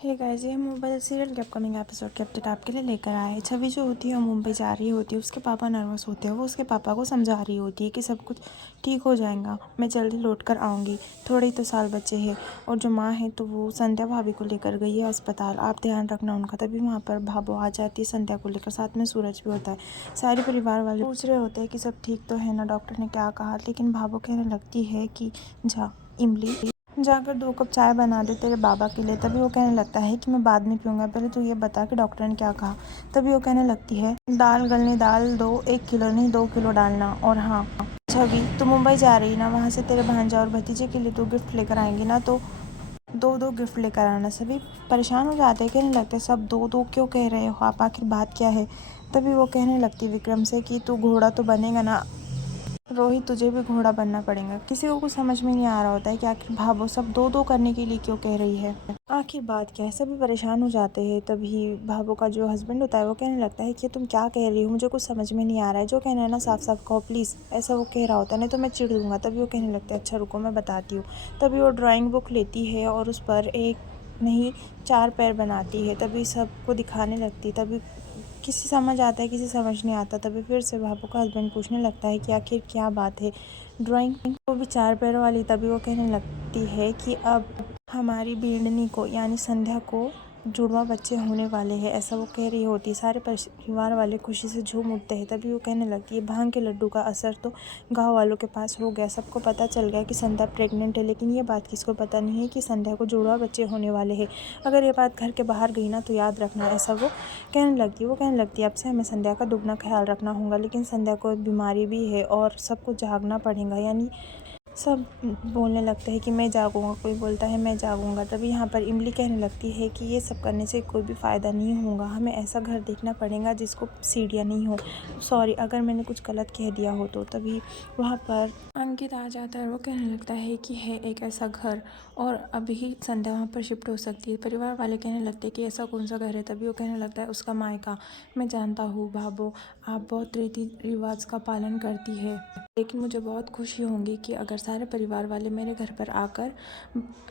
Hey guys, ये mobile serial के upcoming episode के अपडेट आपके लिए लेकर आए हैं। छवि जो होती है वो मुंबई जा रही होती है। उसके पापा नर्वस होते हैं। वो उसके पापा को समझा रही होती है कि सब कुछ ठीक हो जाएगा, मैं जल्दी लौट कर आऊँगी, थोड़े ही तो साल बचे हैं। और जो माँ है तो वो संध्या भाभी को लेकर गई है अस्पताल, आप ध्यान रखना उनका। तभी वहाँ पर भाभो आ जाती है संध्या को लेकर, साथ में सूरज भी होता है। सारे परिवार वाले पूछ रहे होते हैं कि सब ठीक तो है ना, डॉक्टर ने क्या कहा। लेकिन भाभो कहने लगती है कि जा इमली, जाकर 2 कप चाय बना दे तेरे बाबा के लिए। तभी वो कहने लगता है कि मैं बाद में पीऊँगा, पहले तो ये बता कि डॉक्टर ने क्या कहा। तभी वो कहने लगती है, दाल गलने दाल दो, 1 किलो नहीं 2 किलो डालना। और हाँ छवि, तू मुंबई जा रही ना, वहाँ से तेरे भांजा और भतीजे के लिए 2 गिफ्ट लेकर आएंगी ना, तो 2-2 गिफ्ट लेकर आना। सभी परेशान हो जाते हैं, कहने लगते सब 2-2 क्यों कह रहे हो आप, आखिर बात क्या है। तभी वो कहने लगती विक्रम से कि तू घोड़ा तो बनेगा ना रोहित, तुझे भी घोड़ा बनना पड़ेगा। किसी को कुछ समझ में नहीं आ रहा होता है कि आखिर भाभो सब 2-2 करने के लिए क्यों कह रही है, आखिर बात क्या है। सभी परेशान हो जाते हैं। तभी भाभो का जो हस्बैंड होता है वो कहने लगता है कि तुम क्या कह रही हो, मुझे कुछ समझ में नहीं आ रहा है। जो कहना है ना साफ साफ कहो प्लीज़, ऐसा वो कह रहा होता है, नहीं तो मैं चिढ़ दूंगा। तभी वो कहने लगता है अच्छा रुको मैं बताती हूँ। तभी वो ड्राइंग बुक लेती है और उस पर एक नहीं 4 पैर बनाती है। तभी सबको दिखाने लगती है। तभी किसी समझ आता है, किसी समझ नहीं आता। तभी फिर से भाभो का हस्बैंड पूछने लगता है कि आखिर क्या बात है, ड्राइंग वो भी 4 पैरों वाली। तभी वो कहने लगती है कि अब हमारी बींडनी को यानी संध्या को जुड़वा बच्चे होने वाले हैं, ऐसा वो कह रही होती है। सारे परिवार वाले खुशी से झूम उठते हैं। तभी वो कहने लगती है भांग के लड्डू का असर तो गांव वालों के पास हो गया, सबको पता चल गया कि संध्या प्रेग्नेंट है। लेकिन ये बात किसको पता नहीं है कि संध्या को जुड़वा बच्चे होने वाले हैं। अगर ये बात घर के बाहर गई ना तो याद रखना, ऐसा वो कहने लगती है। वो कहने लगती है अब से हमें संध्या का दुगना ख्याल रखना होगा, लेकिन संध्या को एक बीमारी भी है और सबको जागना पड़ेगा। यानी सब बोलने लगते हैं कि मैं जागूंगा, कोई बोलता है मैं जागूंगा। तभी यहाँ पर इमली कहने लगती है कि ये सब करने से कोई भी फ़ायदा नहीं होगा, हमें ऐसा घर देखना पड़ेगा जिसको सीढ़ियाँ नहीं हो। सॉरी अगर मैंने कुछ गलत कह दिया हो तो। तभी वहाँ पर अंकित आ जाता है और वो कहने लगता है कि है एक ऐसा घर और अभी ही संध्या वहाँ पर शिफ्ट हो सकती है। परिवार वाले कहने लगते हैं कि ऐसा कौन सा घर है। तभी वो कहने लगता है उसका मायका। मैं जानता हूँ भाभो, आप बहुत रीति रिवाज का पालन करती है, लेकिन मुझे बहुत खुशी होगी कि अगर सारे परिवार वाले मेरे घर पर आकर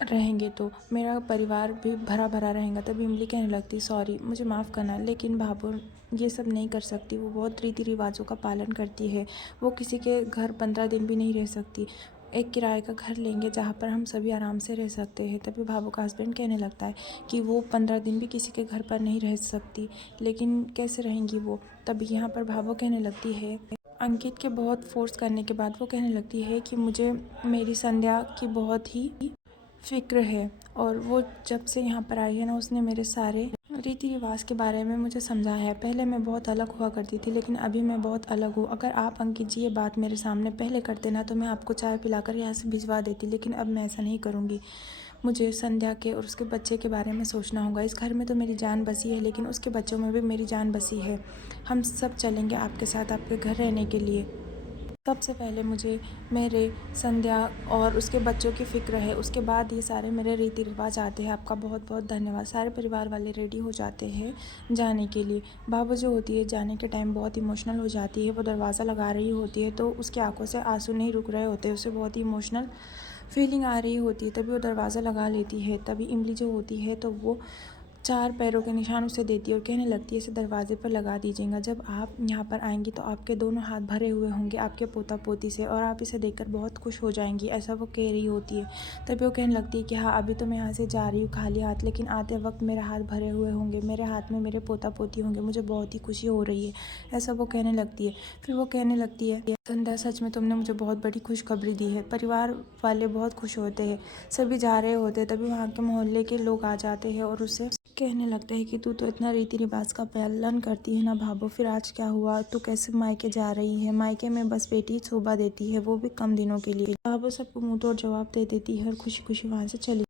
रहेंगे तो मेरा परिवार भी भरा भरा रहेगा। तभी इमली कहने लगती सॉरी मुझे माफ़ करना, लेकिन भाभो ये सब नहीं कर सकती, वो बहुत रीति रिवाजों का पालन करती है। वो किसी के घर 15 दिन भी नहीं रह सकती। एक किराए का घर लेंगे जहाँ पर हम सभी आराम से रह सकते हैं। तभी भाभो का हस्बैंड कहने लगता है कि वो 15 दिन भी किसी के घर पर नहीं रह सकती, लेकिन कैसे रहेंगी वो। तभी यहाँ पर भाभो कहने लगती है, अंकित के बहुत फोर्स करने के बाद वो कहने लगती है कि मुझे मेरी संध्या की बहुत ही फ़िक्र है और वो जब से यहाँ पर आई है ना उसने मेरे सारे रीति रिवाज के बारे में मुझे समझाया है। पहले मैं बहुत अलग हुआ करती थी, लेकिन अभी मैं बहुत अलग हूँ। अगर आप अंकित जी ये बात मेरे सामने पहले करते ना तो मैं आपको चाय पिलाकर यहाँ से भिजवा देती, लेकिन अब मैं ऐसा नहीं करूँगी। मुझे संध्या के और उसके बच्चे के बारे में सोचना होगा। इस घर में तो मेरी जान बसी है, लेकिन उसके बच्चों में भी मेरी जान बसी है। हम सब चलेंगे आपके साथ आपके घर रहने के लिए। सबसे पहले मुझे मेरे संध्या और उसके बच्चों की फ़िक्र है, उसके बाद ये सारे मेरे रीति रिवाज आते हैं। आपका बहुत बहुत धन्यवाद। सारे परिवार वाले रेडी हो जाते हैं जाने के लिए। भाभो जो होती है जाने के टाइम बहुत इमोशनल हो जाती है। वो दरवाज़ा लगा रही होती है तो उसकी आंखों से आंसू नहीं रुक रहे होते, उसे बहुत ही इमोशनल फीलिंग आ रही होती है। तभी वो दरवाज़ा लगा लेती है। तभी इमली जो होती है तो वो 4 पैरों के निशान उसे देती है और कहने लगती है इसे दरवाजे पर लगा दीजिएगा। जब आप यहाँ पर आएंगी तो आपके दोनों हाथ भरे हुए होंगे आपके पोता पोती से और आप इसे देखकर बहुत खुश हो जाएंगी, ऐसा वो कह रही होती है। तभी वो कहने लगती है कि हाँ अभी तो मैं यहाँ से जा रही हूँ खाली हाथ, लेकिन आते वक्त मेरे हाथ भरे हुए होंगे, मेरे हाथ में मेरे पोता पोती होंगे, मुझे बहुत ही खुशी हो रही है, ऐसा वो कहने लगती है। फिर वो कहने लगती है संध्या सच में तुमने मुझे बहुत बड़ी खुशखबरी दी है। परिवार वाले बहुत खुश होते हैं, सभी जा रहे होते हैं। तभी वहाँ के मोहल्ले के लोग आ जाते हैं और उसे कहने लगता है कि तू तो इतना रीति रिवाज का पालन करती है ना भाभो, फिर आज क्या हुआ, तू कैसे मायके जा रही है। मायके में बस बेटी ही शोभा देती है, वो भी कम दिनों के लिए। भाभो सबको मुंह तोड़ जवाब दे देती है और खुशी खुशी वहाँ से चली